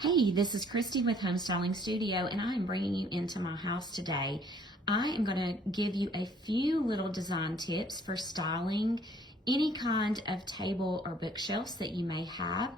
Hey, this is Christy with Home Styling Studio, and I am bringing you into my house today. I am going to give you a few little design tips for styling any kind of table or bookshelves that you may have.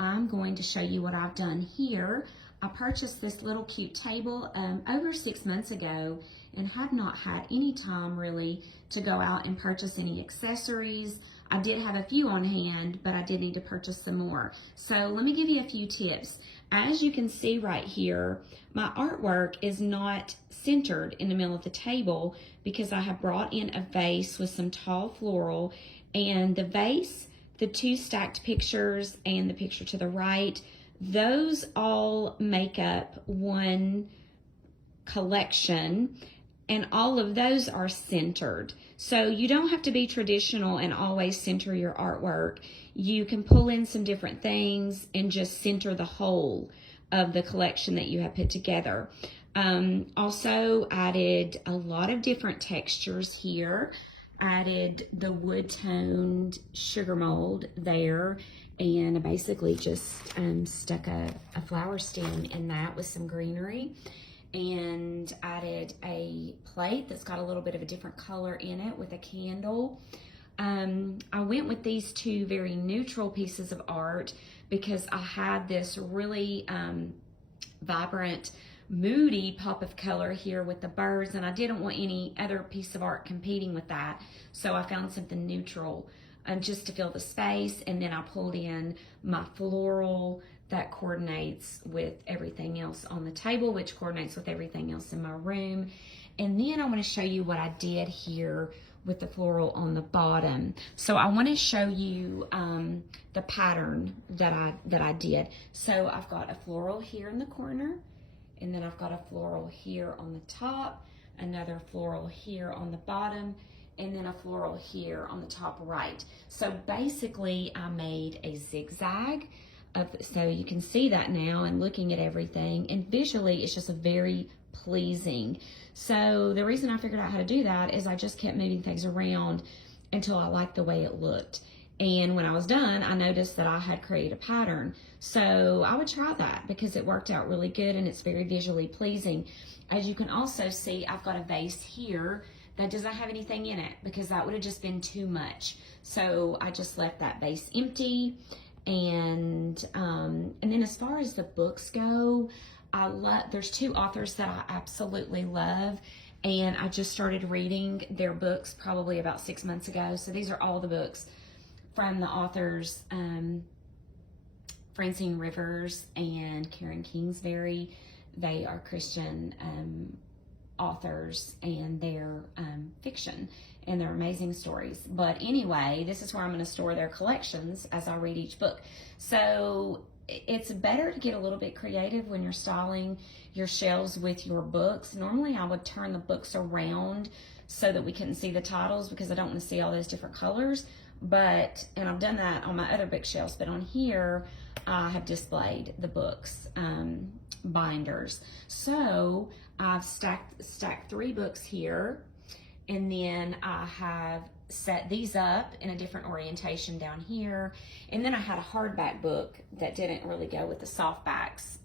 I'm going to show you what I've done here. I purchased this little cute table over 6 months ago and have not had any time really to go out and purchase any accessories. I did have a few on hand, but I did need to purchase some more. So let me give you a few tips. As you can see right here, my artwork is not centered in the middle of the table because I have brought in a vase with some tall floral, and the vase, the two stacked pictures, and the picture to the right, those all make up one collection, and all of those are centered. So you don't have to be traditional and always center your artwork. You can pull in some different things and just center the whole of the collection that you have put together. Also added a lot of different textures here. Added the wood-toned sugar mold there, and I basically just stuck a flower stem in that with some greenery, and added a plate that's got a little bit of a different color in it with a candle. I went with these two very neutral pieces of art because I had this really vibrant, moody pop of color here with the birds, and I didn't want any other piece of art competing with that. So I found something neutral just to fill the space, and then I pulled in my floral that coordinates with everything else on the table, which coordinates with everything else in my room. And then I want to show you what I did here with the floral on the bottom. So I want to show you the pattern that I did. So I've got a floral here in the corner, and then I've got a floral here on the top, another floral here on the bottom, and then a floral here on the top right. So basically I made a zigzag. So you can see that now and looking at everything, and visually it's just a very pleasing. So the reason I figured out how to do that is I just kept moving things around until I liked the way it looked. And when I was done, I noticed that I had created a pattern. So I would try that because it worked out really good and it's very visually pleasing. As you can also see, I've got a vase here that does not have anything in it because that would have just been too much. So I just left that vase empty. And then as far as the books go, there's two authors that I absolutely love, and I just started reading their books probably about 6 months ago. So these are all the books from the authors Francine Rivers and Karen Kingsbury. They are Christian authors, and they're fiction, and they're amazing stories. But anyway, this is where I'm going to store their collections as I read each book. So it's better to get a little bit creative when you're styling your shelves with your books. Normally I would turn the books around so that we couldn't see the titles because I don't want to see all those different colors. And I've done that on my other bookshelves, but on here I have displayed the books binders. So I've stacked 3 books here, and then I have set these up in a different orientation down here, and then I had a hardback book that didn't really go with the softbacks,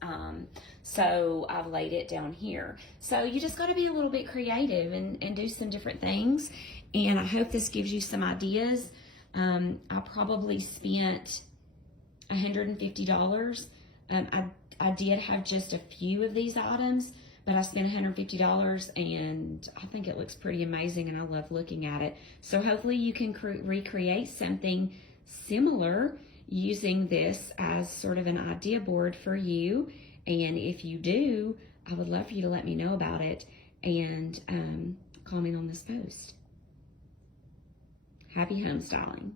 so I've laid it down here. So you just got to be a little bit creative and do some different things, and I hope this gives you some ideas. I probably spent $150. I did have just a few of these items, but I spent $150, and I think it looks pretty amazing, and I love looking at it. So hopefully you can recreate something similar using this as sort of an idea board for you. And if you do, I would love for you to let me know about it and comment on this post. Happy home styling.